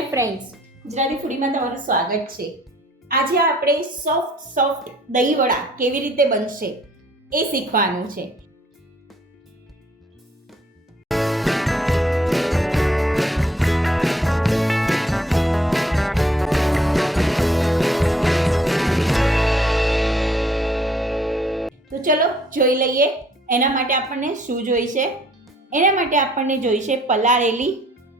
Hi friends Gujarati ફૂડીમાં તમારું સ્વાગત છે. આજે આપણે સોફ્ટ સોફ્ટ દહીં વડા કેવી રીતે બનશે એ શીખવાનું છે. તો ચલો જોઈ લઈએ એના માટે આપણને શું જોઈશે? એના માટે આપણને જોઈશે પલાળેલી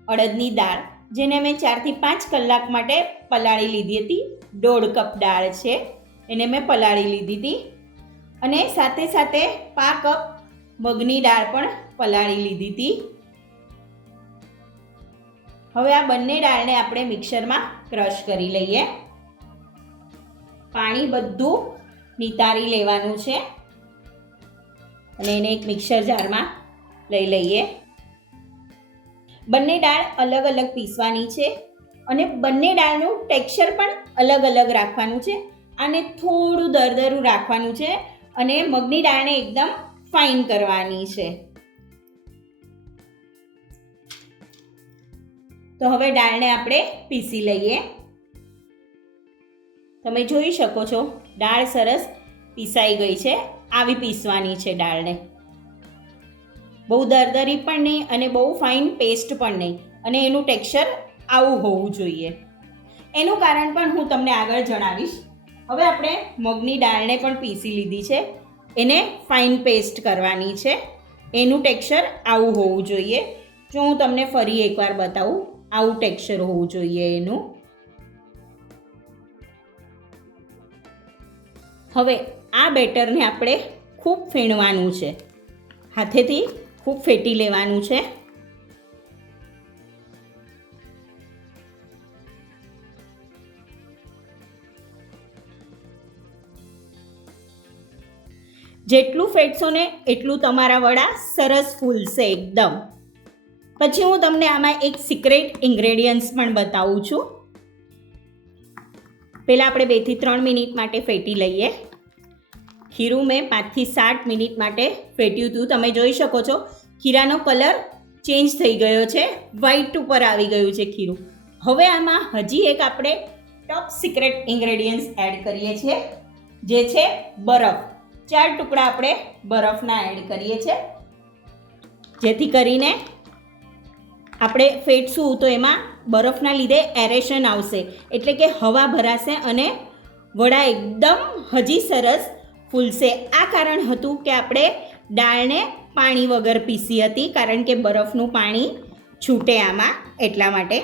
અડદની દાળ. જેને મેં ચારથી પાંચ કલાક માટે પલાળી લીધી હતી. દોઢ કપ દાળ છે, એને મેં પલાળી લીધી હતી. અને સાથે સાથે પા કપ મગની દાળ પણ પલાળી લીધી હતી. હવે આ બંને દાળને આપણે મિક્સરમાં ક્રશ કરી લઈએ. પાણી બધું નિતારી લેવાનું છે. અને એને એક મિક્સર જારમાં લઈ લઈએ. બંને દાળ અલગ અલગ પીસવાની છે અને બંને દાળનું ટેક્સચર પણ અલગ અલગ રાખવાનું છે આને થોડું દરદરું રાખવાનું છે અને મગની દાળને એકદમ ફાઇન કરવાની છે. તો હવે દાળને આપણે પીસી લઈએ. તમે જોઈ શકો છો દાળ સરસ પીસાઈ ગઈ છે, આવી પીસવાની છે દાળને બહુ દરદરી પણ નહીં અને બહુ ફાઇન પેસ્ટ પણ નહીં. અને એનું ટેક્સચર આવું હોવું જોઈએ. એનું કારણ પણ હું તમને આગળ જણાવીશ. હવે આપણે મગની દાળને પણ પીસી લીધી છે. એને ફાઇન પેસ્ટ કરવાની છે. એનું ટેક્સચર આવું હોવું જોઈએ. જો હું તમને ફરી એકવાર બતાવું, આવું ટેક્સચર હોવું જોઈએ એનું. હવે આ બેટરને આપણે ખૂબ ફીણવાનું છે. હાથેથી ખૂબ ફેટી લેવાનું છે. જેટલું ફેટશો ને એટલું તમારા વડા સરસ ફૂલશે એકદમ. પછી હું તમને આમાં એક સિક્રેટ ઇન્ગ્રેડિયન્ટ્સ પણ બતાવું છું. પહેલાં આપણે બેથી ત્રણ મિનિટ માટે ફેટી લઈએ. ખીરું મેં પાંચથી સાત મિનિટ માટે ફેટ્યું હતું. તમે જોઈ શકો છો ખીરાનો કલર ચેન્જ થઈ ગયો છે વ્હાઈટ ઉપર આવી ગયું છે ખીરું. હવે આમાં હજી એક આપણે ટોપ સિક્રેટ ઇન્ગ્રેડિયન્ટ્સ એડ કરીએ છીએ, જે છે બરફ. ચાર ટુકડા આપણે બરફના એડ કરીએ છીએ. જેથી કરીને આપણે ફેટશું તો એમાં બરફના લીધે એરેશન આવશે. એટલે કે હવા ભરાશે અને વડા એકદમ હજી સરસ ફૂલશે. આ કારણ હતું કે આપણે દાળને પાણી વગર પીસી હતી, કારણ કે બરફનું પાણી છૂટે આમાં, એટલા માટે.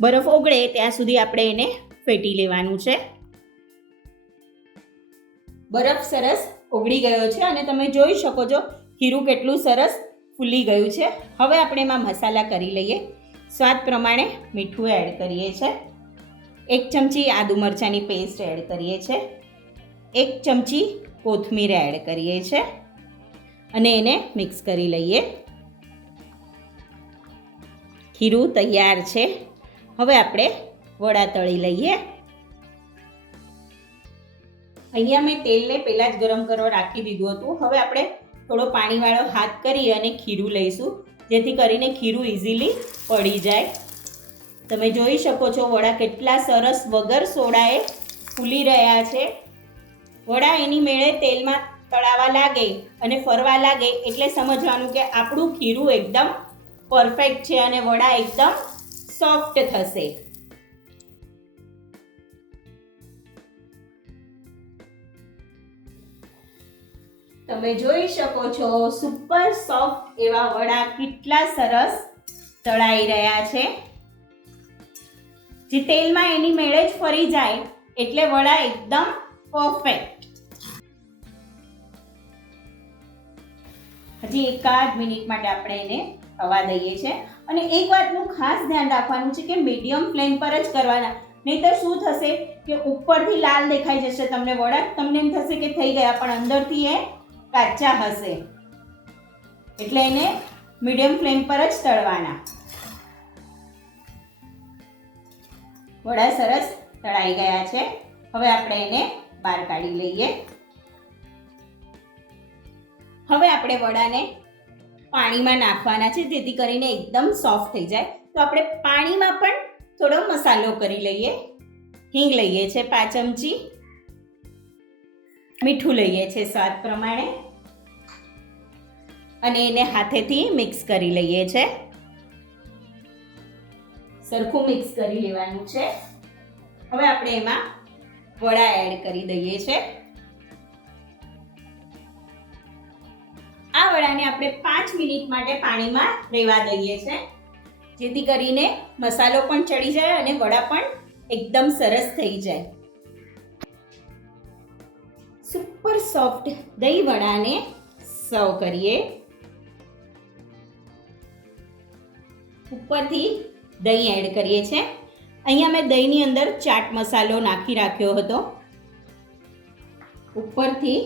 બરફ ઓગળે ત્યાં સુધી આપણે એને ફેટી લેવાનું છે. બરફ સરસ ઓગળી ગયો છે અને તમે જોઈ શકો છો, ખીરું કેટલું સરસ ફૂલી ગયું છે. હવે આપણે એમાં મસાલા કરી લઈએ. સ્વાદ પ્રમાણે મીઠું એડ કરીએ છીએ એક ચમચી આદુ મરચાંની પેસ્ટ એડ કરીએ છીએ એક ચમચી કોથમીર એડ કરીએ છીએ અને એને મિક્સ કરી લઈએ. ખીરું તૈયાર છે. હવે આપણે વડા તળી લઈએ. અહીંયા મેં તેલને પહેલાં જ ગરમ કરવા રાખી દીધું હતું. હવે આપણે થોડો પાણીવાળો હાથ કરી અને ખીરું લઈશું, જેથી કરીને ખીરું ઇઝીલી પડી જાય. તમે જોઈ શકો છો વડા કેટલા સરસ વગર સોડાએ ફૂલી રહ્યા છે. વડા એની મેળે તેલમાં તળાવા લાગે અને ફરવા લાગે એટલે સમજવાનું કે આપણું ખીરું એકદમ પરફેક્ટ છે અને વડા એકદમ સોફ્ટ થશે. તમે જોઈ શકો છો સુપર સોફ્ટ એવા વડા કેટલા સરસ તળાઈ રહ્યા છે. જે તેલમાં એની મેળે જ ફરી જાય એટલે વડા એકદમ પરફેક્ટ. હજી એકાદ મિનિટ માટે આપણે એને થવા દઈએ છે. અને એક વાતનું ખાસ ધ્યાન રાખવાનું છે કે મીડિયમ ફ્લેમ પર જ કરવાના. નહીતર શું થશે કે ઉપરથી લાલ દેખાઈ જશે તમને વડા તમને એમ થશે કે થઈ ગયા, પણ અંદરથી એ કાચા હશે. એટલે એને મીડિયમ ફ્લેમ પર જ તળવાના. વડા સરસ તળાઈ ગયા છે. હવે આપણે એને બહાર કાઢી લઈએ. હવે આપણે વડાને પાણીમાં નાખવાના છે. જેથી કરીને એકદમ સોફ્ટ થઈ જાય. તો આપણે પાણીમાં પણ થોડો મસાલો કરી લઈએ. હિંગ લઈએ છે પાંચ ચમચી. મીઠું લઈએ છે સ્વાદ પ્રમાણે. અને એને હાથેથી મિક્સ કરી લઈએ છે. સરખું મિક્સ કરી લેવાનું છે. હવે આપણે એમાં વડા એડ કરી દઈએ છે. આ વડાને આપણે પાંચ મિનિટ માટે પાણીમાં રહેવા દઈએ છે. જેથી કરીને મસાલો પણ ચડી જાય અને વડા પણ એકદમ સરસ થઈ જાય. સુપર સોફ્ટ દહીં વડાને સર્વ કરીએ. ઉપરથી દહીં એડ કરીએ છે. અહીંયા મેં દહીંની અંદર ચાટ મસાલો નાખી રાખ્યો હતો. ઉપરથી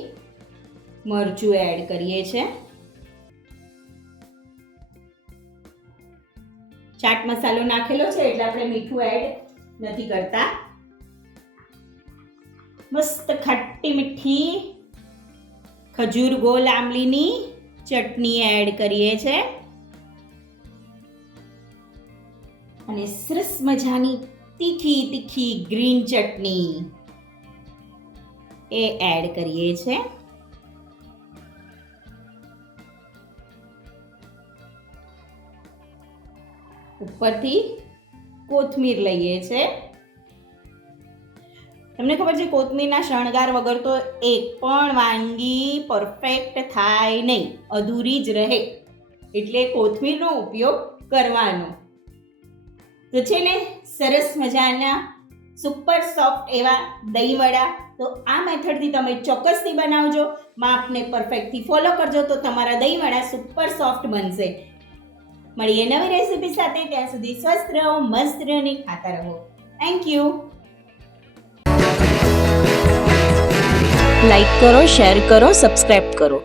મરચું એડ કરીએ છીએ ચાટ મસાલો નાખેલો છે એટલે આપણે મીઠું એડ નથી કરતા. મસ્ત ખટ્ટી મીઠી ખજૂર ગોલ આંબલીની ચટણી એડ કરીએ છે. અને સરસ મજાની તીખી તીખી ગ્રીન ચટણી એ એડ કરીએ છે. ઉપરથી કોથમીર લઈએ છે. તમને ખબર છે કોથમીરના શણગાર વગર તો એક પણ વાનગી પરફેક્ટ થાય નહીં. અધૂરી જ રહે. એટલે કોથમીરનો ઉપયોગ કરવાનો. તો છે ને, સરસ મજાના સુપર સોફ્ટ એવા દહીંવડા તો આ મેથડથી તમે ચોક્કસથી બનાવજો. માપને પરફેક્ટથી ફોલો કરજો તો તમારા દહીંવડા સુપર સોફ્ટ બનશે. મળીએ નવી રેસીપી સાથે, ત્યાં સુધી સ્વસ્થ રહો, મસ્ત રહો અને ખાતા રહો. થેન્ક યુ લાઈક કરો શેર કરો સબસ્ક્રાઇબ કરો.